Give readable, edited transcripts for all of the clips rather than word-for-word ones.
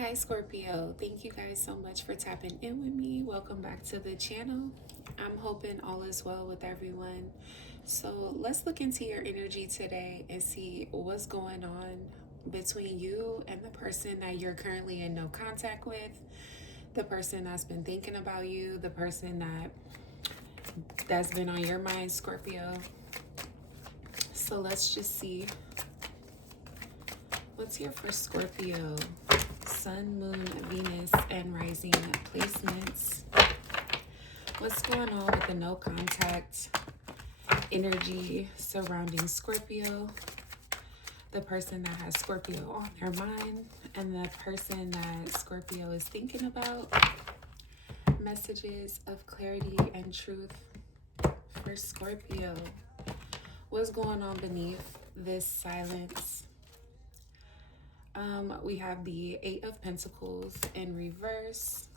Hi Scorpio, thank you guys so much for tapping in with me. Welcome back to the channel. I'm hoping all is well with everyone. So let's look into your energy today and see what's going on between you and the person that you're currently in no contact with, the person that's been thinking about you, the person that's been on your mind, Scorpio. So let's just see what's here for Scorpio. Sun, Moon, Venus, and Rising placements. What's going on with the no contact energy surrounding Scorpio? The person that has Scorpio on their mind and the person that Scorpio is thinking about. Messages of clarity and truth for Scorpio. What's going on beneath this silence? We have the Eight of Pentacles in reverse,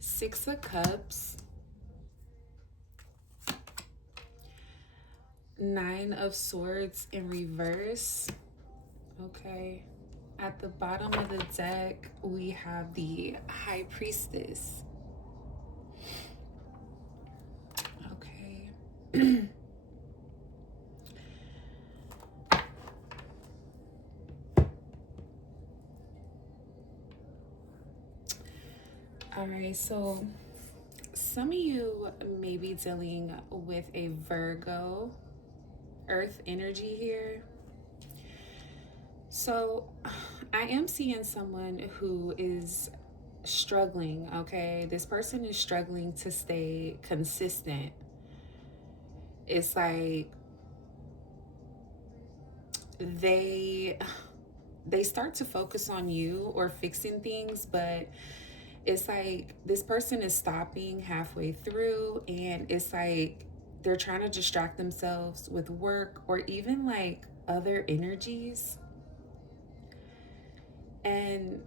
Six of Cups, Nine of Swords in reverse. Okay. At the bottom of the deck, we have the High Priestess. Okay. All right, so some of you may be dealing with a Virgo Earth energy here. So I am seeing someone who is struggling, okay? This person is struggling to stay consistent. It's like they start to focus on you or fixing things, but it's like this person is stopping halfway through, and it's like they're trying to distract themselves with work or even like other energies. And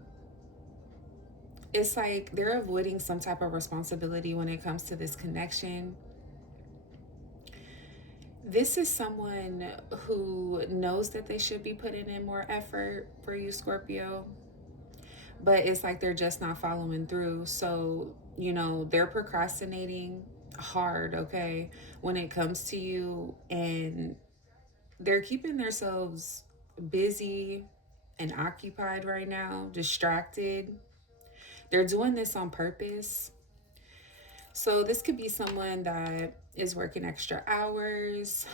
it's like they're avoiding some type of responsibility when it comes to this connection. This is someone who knows that they should be putting in more effort for you, Scorpio, but it's like they're just not following through. So, they're procrastinating hard, okay, when it comes to you, and they're keeping themselves busy and occupied right now, distracted. They're doing this on purpose. So this could be someone that is working extra hours.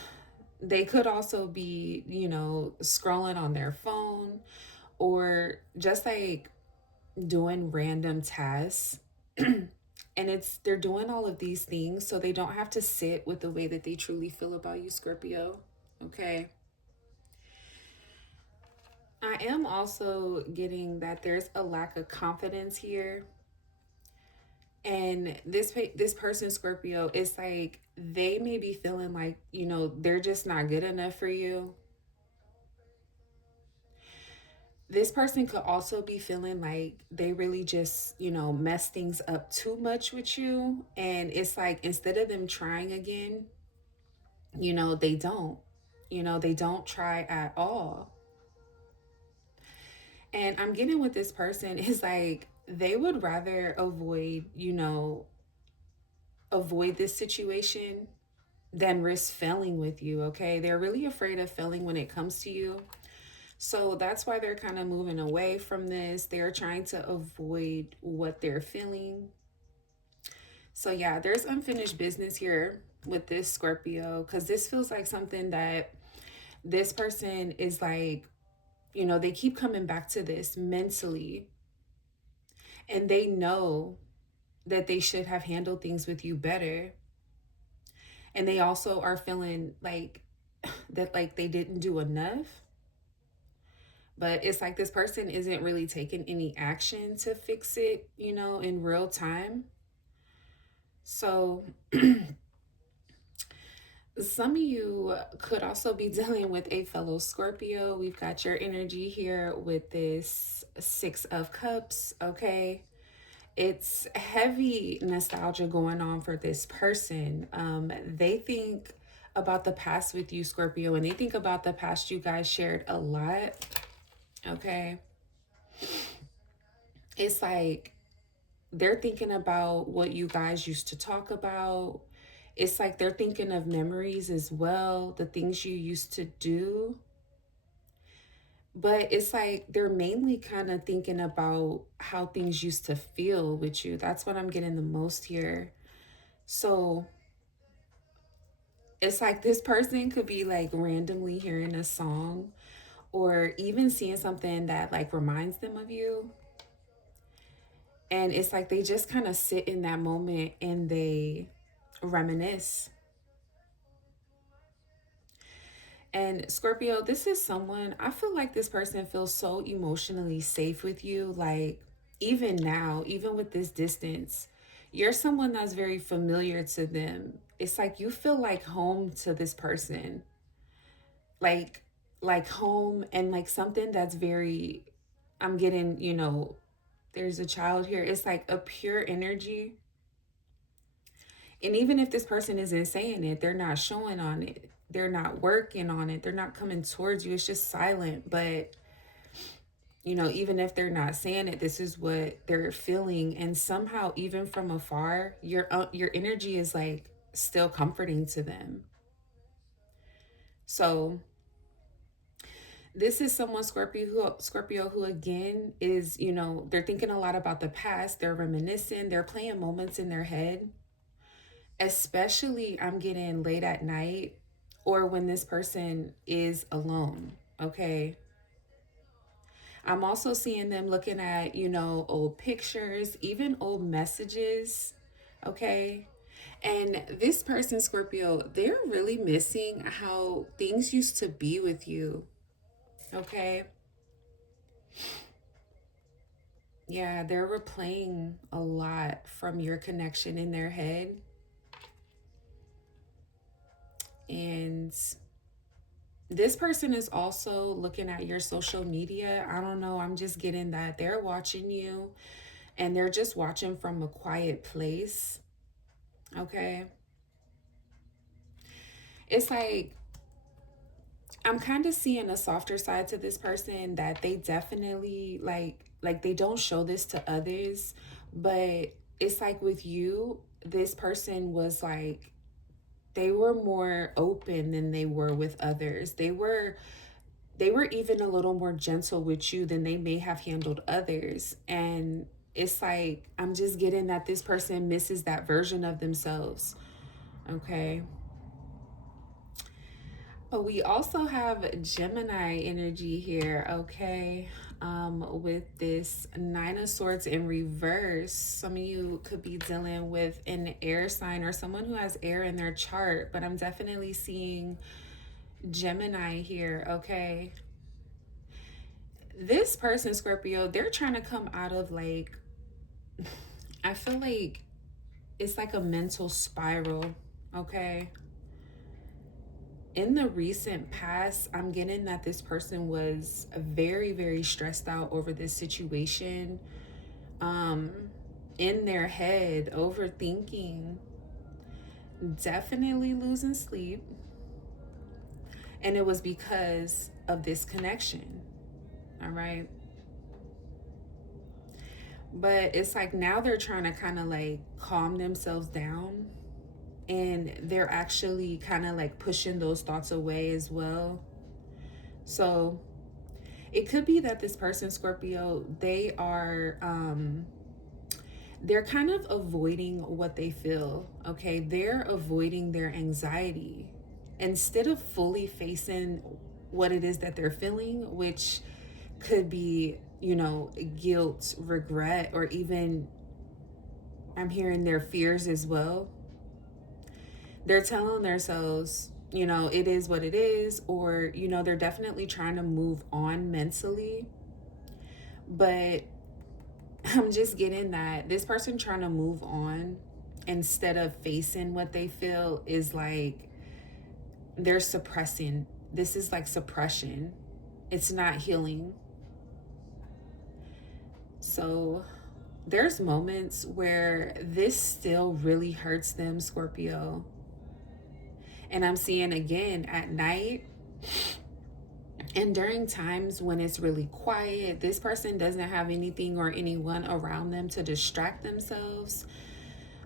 They could also be, scrolling on their phone or just like doing random tasks. And they're doing all of these things so they don't have to sit with the way that they truly feel about you, Scorpio. Okay. I am also getting that there's a lack of confidence here. And this person, Scorpio, it's like they may be feeling like, they're just not good enough for you. This person could also be feeling like they really just, mess things up too much with you. And it's like instead of them trying again, they don't. They don't try at all. And I'm getting with this person is like they would rather avoid this situation than risk failing with you, okay? They're really afraid of failing when it comes to you. So that's why they're kind of moving away from this. They're trying to avoid what they're feeling. So yeah, there's unfinished business here with this Scorpio, because this feels like something that this person is like, they keep coming back to this mentally, and they know that they should have handled things with you better. And they also are feeling like that, like they didn't do enough. But it's like this person isn't really taking any action to fix it, in real time. So some of you could also be dealing with a fellow Scorpio. We've got your energy here with this Six of Cups, okay? It's heavy nostalgia going on for this person. They think about the past with you, Scorpio, and they think about the past you guys shared a lot, okay? it's like they're thinking about what you guys used to talk about. It's like they're thinking of memories as well, the things you used to do. But it's like they're mainly kind of thinking about how things used to feel with you. That's what I'm getting the most here. So it's like this person could be like randomly hearing a song or even seeing something that like reminds them of you. And it's like they just kind of sit in that moment and they reminisce. And Scorpio, this is someone, I feel like this person feels so emotionally safe with you. Like, even now, even with this distance, you're someone that's very familiar to them. It's like you feel like home to this person. Like, like home and like something that's very, I'm getting, there's a child here. It's like a pure energy. And even if this person isn't saying it, they're not showing on it. They're not working on it. They're not coming towards you. It's just silent. But, even if they're not saying it, this is what they're feeling. And somehow, even from afar, your energy is like still comforting to them. So this is someone Scorpio who again is, they're thinking a lot about the past. They're reminiscing. They're playing moments in their head. Especially I'm getting late at night or when this person is alone. Okay. I'm also seeing them looking at, old pictures, even old messages. Okay. And this person, Scorpio, they're really missing how things used to be with you. Okay. Yeah, they're replaying a lot from your connection in their head. And this person is also looking at your social media. I don't know. I'm just getting that they're watching you and they're just watching from a quiet place. Okay. It's like I'm kind of seeing a softer side to this person that they definitely like they don't show this to others, but it's like with you, this person was like they were more open than they were with others. They were even a little more gentle with you than they may have handled others. And it's like, I'm just getting that this person misses that version of themselves. Okay. But we also have Gemini energy here. Okay. With this Nine of Swords in reverse, some of you could be dealing with an air sign or someone who has air in their chart, but I'm definitely seeing Gemini here. Okay. This person, Scorpio, they're trying to come out of like, I feel like it's like a mental spiral. Okay. In the recent past, I'm getting that this person was very, very stressed out over this situation. Um, in their head, overthinking, definitely losing sleep. And it was because of this connection. All right. But it's like now they're trying to kind of like calm themselves down and they're actually kind of like pushing those thoughts away as well. So it could be that this person, Scorpio, they're kind of avoiding what they feel. Okay, they're avoiding their anxiety instead of fully facing what it is that they're feeling, which could be, guilt, regret, or even I'm hearing their fears as well. They're telling themselves, it is what it is, or, they're definitely trying to move on mentally. But I'm just getting that this person trying to move on instead of facing what they feel is like they're suppressing. This is like suppression, it's not healing. So there's moments where this still really hurts them, Scorpio. And I'm seeing again at night, And during times when it's really quiet, this person doesn't have anything or anyone around them to distract themselves.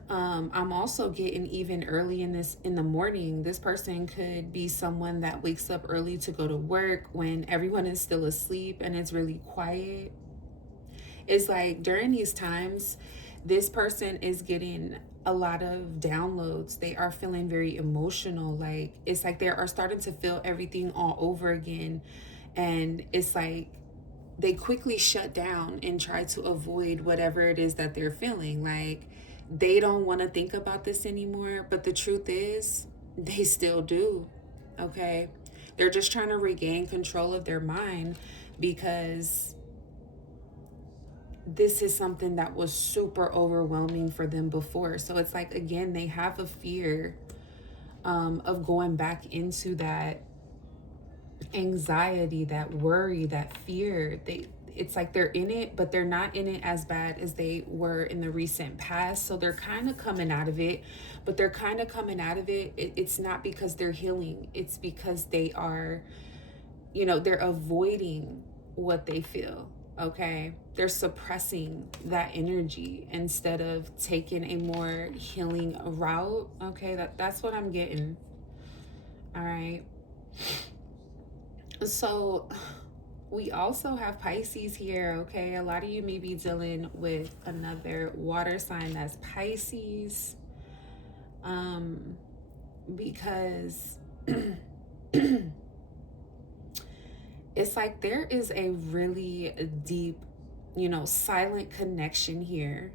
I'm also getting even early in the morning. This person could be someone that wakes up early to go to work when everyone is still asleep and it's really quiet. It's like during these times, this person is getting a lot of downloads. They are feeling very emotional. Like it's like they are starting to feel everything all over again. And it's like they quickly shut down and try to avoid whatever it is that they're feeling. Like they don't want to think about this anymore. But the truth is, they still do. Okay. They're just trying to regain control of their mind because this is something that was super overwhelming for them before. So it's like, again, they have a fear of going back into that anxiety, that worry, that fear. It's like they're in it, but they're not in it as bad as they were in the recent past. So they're kind of coming out of it, but they're kind of coming out of it. It's not because they're healing. It's because they are, they're avoiding what they feel. Okay. They're suppressing that energy instead of taking a more healing route. Okay. That's what I'm getting. All right. So we also have Pisces here. Okay. A lot of you may be dealing with another water sign that's Pisces. Because it's like there is a really deep, silent connection here.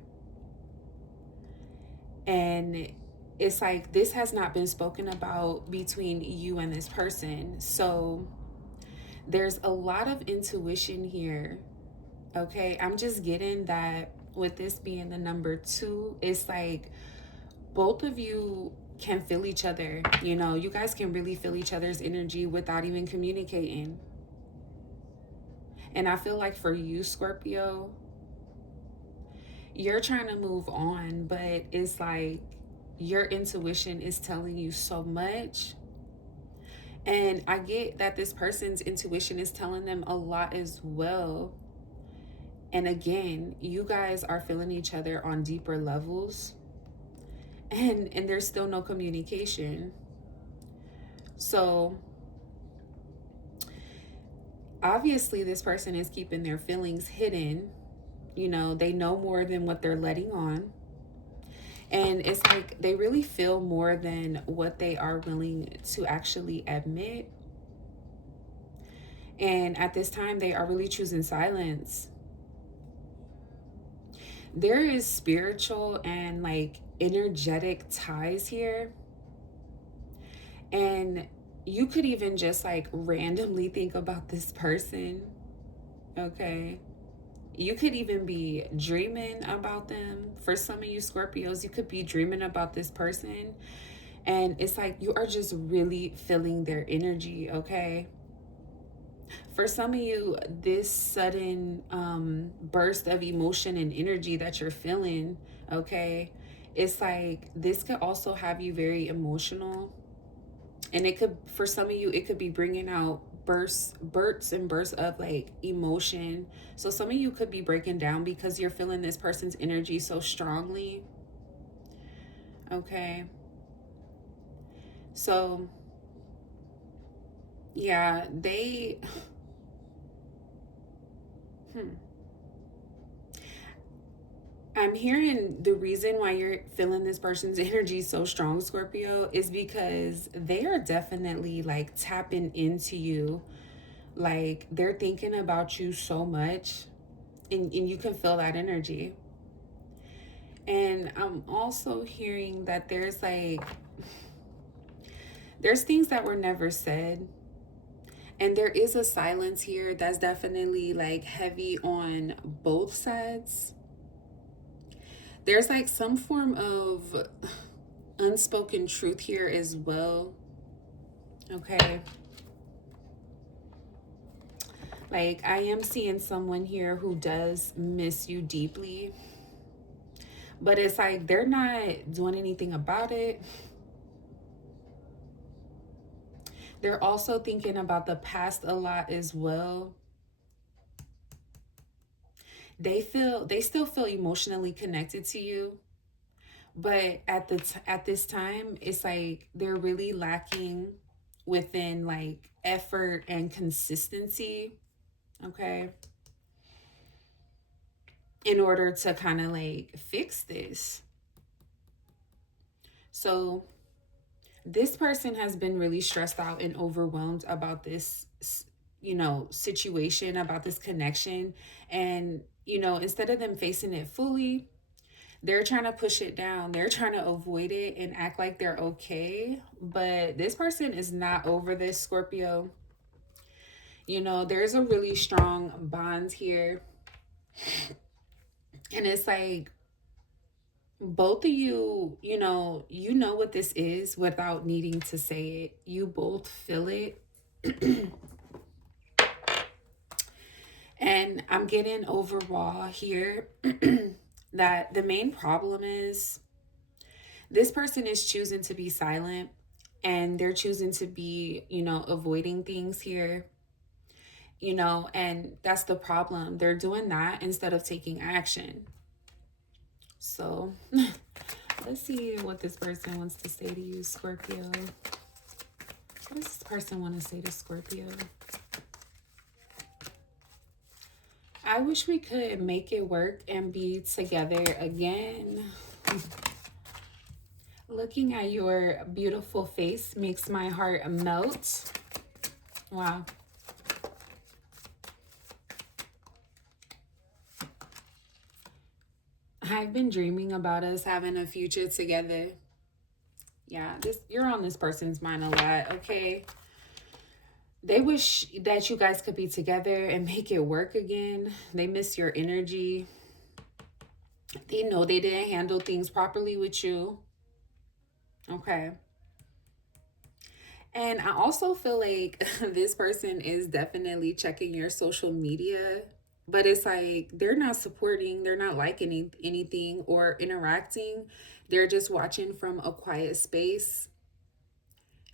And it's like this has not been spoken about between you and this person. So there's a lot of intuition here. Okay. I'm just getting that with this being the number 2, it's like both of you can feel each other. You guys can really feel each other's energy without even communicating. And I feel like for you, Scorpio, you're trying to move on, but it's like your intuition is telling you so much. And I get that this person's intuition is telling them a lot as well. And again, you guys are feeling each other on deeper levels. And there's still no communication. So obviously this person is keeping their feelings hidden. They know more than what they're letting on. And it's like they really feel more than what they are willing to actually admit. And at this time, they are really choosing silence. There is spiritual and like energetic ties here. And you could even just like randomly think about this person. Okay. You could even be dreaming about them. For some of you Scorpios, you could be dreaming about this person. And it's like you are just really feeling their energy, okay? For some of you, this sudden burst of emotion and energy that you're feeling, okay? It's like this could also have you very emotional. And it could, for some of you, it could be bringing out bursts of like emotion. So some of you could be breaking down because you're feeling this person's energy so strongly. Okay. So yeah, I'm hearing the reason why you're feeling this person's energy so strong, Scorpio, is because they are definitely like tapping into you. Like they're thinking about you so much, and you can feel that energy. And I'm also hearing that there's things that were never said. And there is a silence here that's definitely like heavy on both sides. There's like some form of unspoken truth here as well. Okay. Like I am seeing someone here who does miss you deeply. But it's like they're not doing anything about it. They're also thinking about the past a lot as well. They still feel emotionally connected to you, but at this time it's like they're really lacking within like effort and consistency, okay, in order to kind of like fix this. So this person has been really stressed out and overwhelmed about this, situation, about this connection. And, instead of them facing it fully, they're trying to push it down. They're trying to avoid it and act like they're okay. But this person is not over this, Scorpio. There's a really strong bond here. And it's like both of you, you know what this is without needing to say it. You both feel it. And I'm getting overall here that the main problem is this person is choosing to be silent, and they're choosing to be, avoiding things here, and that's the problem. They're doing that instead of taking action. So let's see what this person wants to say to you, Scorpio. What does this person want to say to Scorpio? I wish we could make it work and be together again. Looking at your beautiful face makes my heart melt. Wow. I've been dreaming about us having a future together. Yeah, you're on this person's mind a lot, okay? They wish that you guys could be together and make it work again. They miss your energy. They know they didn't handle things properly with you. Okay. And I also feel like this person is definitely checking your social media, but it's like they're not supporting, they're not liking anything or interacting. They're just watching from a quiet space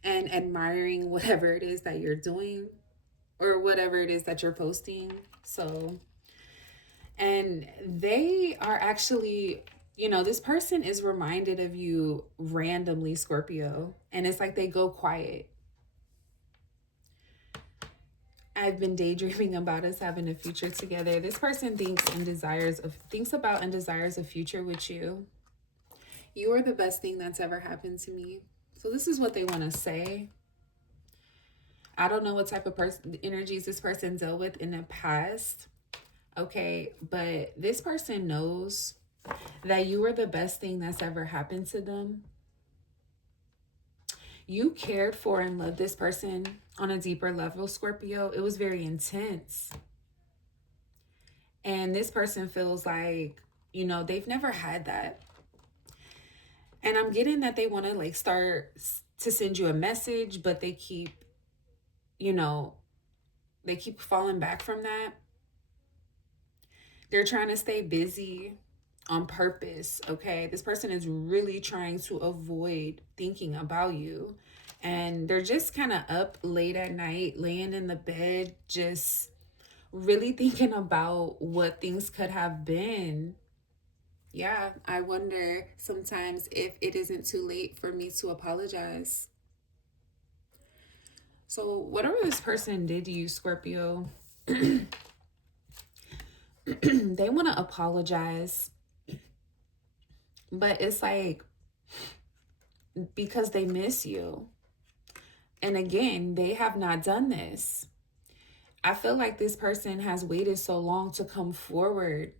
and admiring whatever it is that you're doing or whatever it is that you're posting. So, and they are actually, this person is reminded of you randomly, Scorpio, and it's like they go quiet. I've been daydreaming about us having a future together. This person thinks about and desires a future with you. You are the best thing that's ever happened to me. So this is what they want to say. I don't know what type of energies this person dealt with in the past. Okay, but this person knows that you are the best thing that's ever happened to them. You cared for and loved this person on a deeper level, Scorpio. It was very intense. And this person feels like, they've never had that. And I'm getting that they want to like start to send you a message, but you know, they keep falling back from that. They're trying to stay busy on purpose, okay? This person is really trying to avoid thinking about you. And they're just kind of up late at night, laying in the bed, just really thinking about what things could have been. Yeah, I wonder sometimes if it isn't too late for me to apologize. So, whatever this person did to you, Scorpio, they want to apologize, but it's like because they miss you. And again, they have not done this. I feel like this person has waited so long to come forward.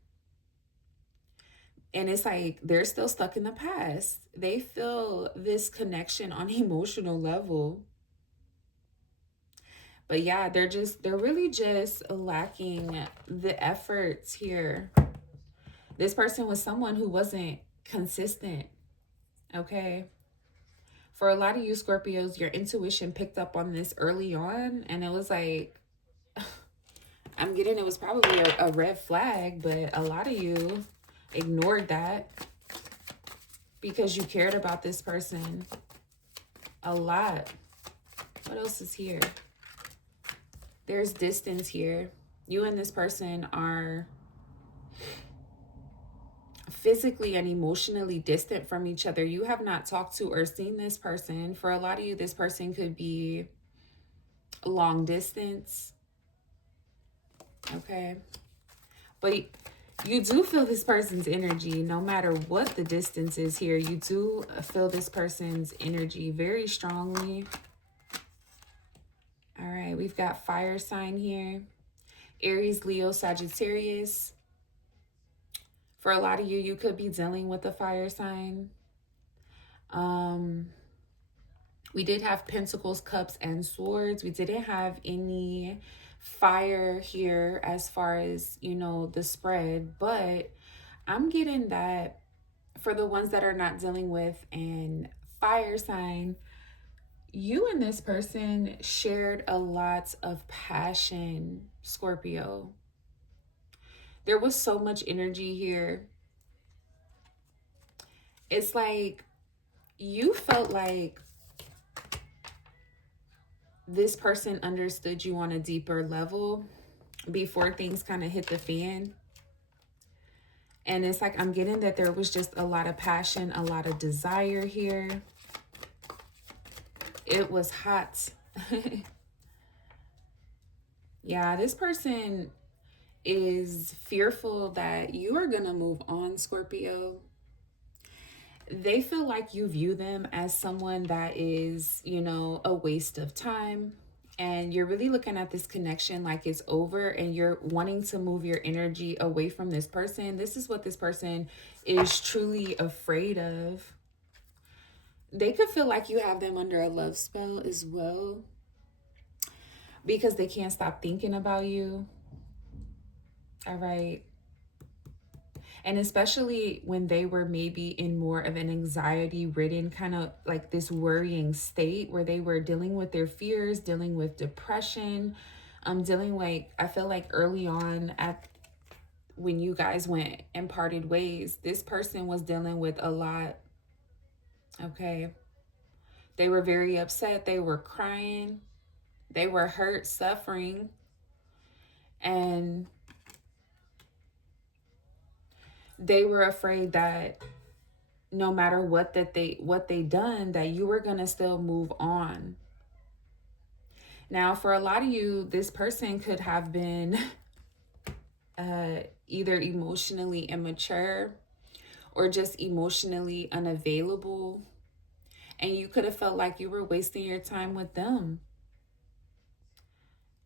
And it's like they're still stuck in the past. They feel this connection on emotional level. But yeah, they're really just lacking the efforts here. This person was someone who wasn't consistent. Okay. For a lot of you Scorpios, your intuition picked up on this early on, and it was like, I'm getting it was probably a red flag, but a lot of you ignored that because you cared about this person a lot. What else is here? There's distance here. You and this person are physically and emotionally distant from each other. You have not talked to or seen this person. For a lot of you, this person could be long distance. Okay. But you do feel this person's energy no matter what the distance is here. You do feel this person's energy very strongly. All right, we've got fire sign here. Aries, Leo, Sagittarius. For a lot of you, you could be dealing with a fire sign. We did have Pentacles, Cups, and Swords. We didn't have any fire here as far as, you know, the spread. But I'm getting that for the ones that are not dealing with an fire sign, you and this person shared a lot of passion, Scorpio. There was so much energy here. It's like you felt like this person understood you on a deeper level before things kind of hit the fan. And it's like I'm getting that there was just a lot of passion, a lot of desire here. It was hot. Yeah, this person is fearful that you are going to move on, Scorpio. They feel like you view them as someone that is, you know, a waste of time. And you're really looking at this connection like it's over and you're wanting to move your energy away from this person. This is what this person is truly afraid of. They could feel like you have them under a love spell as well because they can't stop thinking about you. All right. And especially when they were maybe in more of an anxiety ridden kind of like this worrying state where they were dealing with their fears, dealing with depression, dealing like, I feel like early on at when you guys went and parted ways, this person was dealing with a lot. Okay. They were very upset. They were crying. They were hurt, suffering. And they were afraid that no matter what they done, that you were going to still move on. Now, for a lot of you, this person could have been either emotionally immature or just emotionally unavailable. And you could have felt like you were wasting your time with them.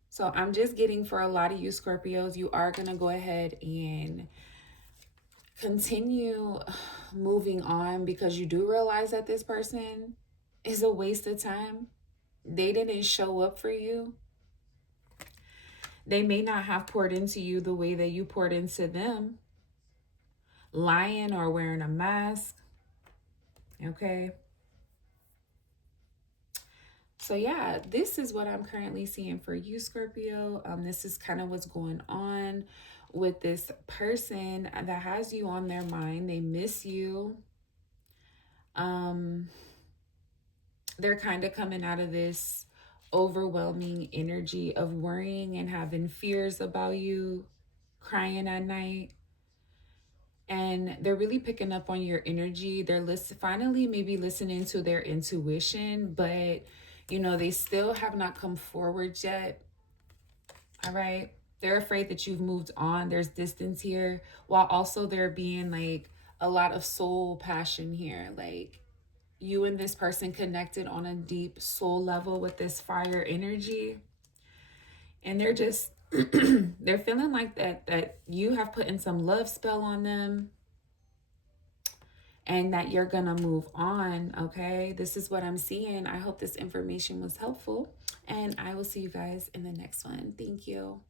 So I'm just getting for a lot of you Scorpios, you are going to go ahead and continue moving on because you do realize that this person is a waste of time. They didn't show up for you. They may not have poured into you the way that you poured into them. Lying or wearing a mask. Okay. So yeah, this is what I'm currently seeing for you, Scorpio. This is kind of what's going on with this person that has you on their mind. They miss you. They're kind of coming out of this overwhelming energy of worrying and having fears about you, crying at night. And they're really picking up on your energy. They're finally maybe listening to their intuition, but you know, they still have not come forward yet. All right. They're afraid that you've moved on. There's distance here, while also there being like a lot of soul passion here. Like you and this person connected on a deep soul level with this fire energy. And they're just, they're feeling like that you have put in some love spell on them. And that you're gonna move on, okay? This is what I'm seeing. I hope this information was helpful. And I will see you guys in the next one. Thank you.